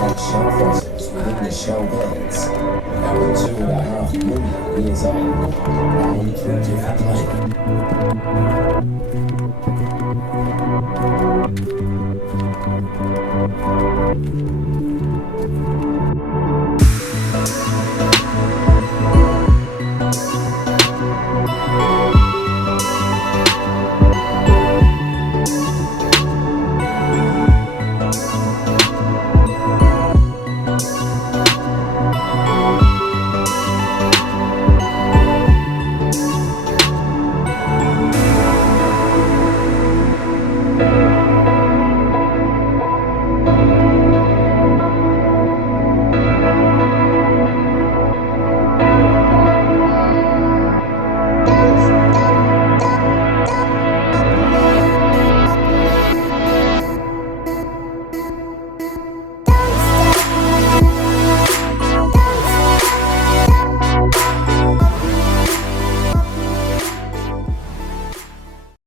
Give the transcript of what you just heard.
attract shell fossils within the shell beds. Over 2.5 million years old, bound to a different planet.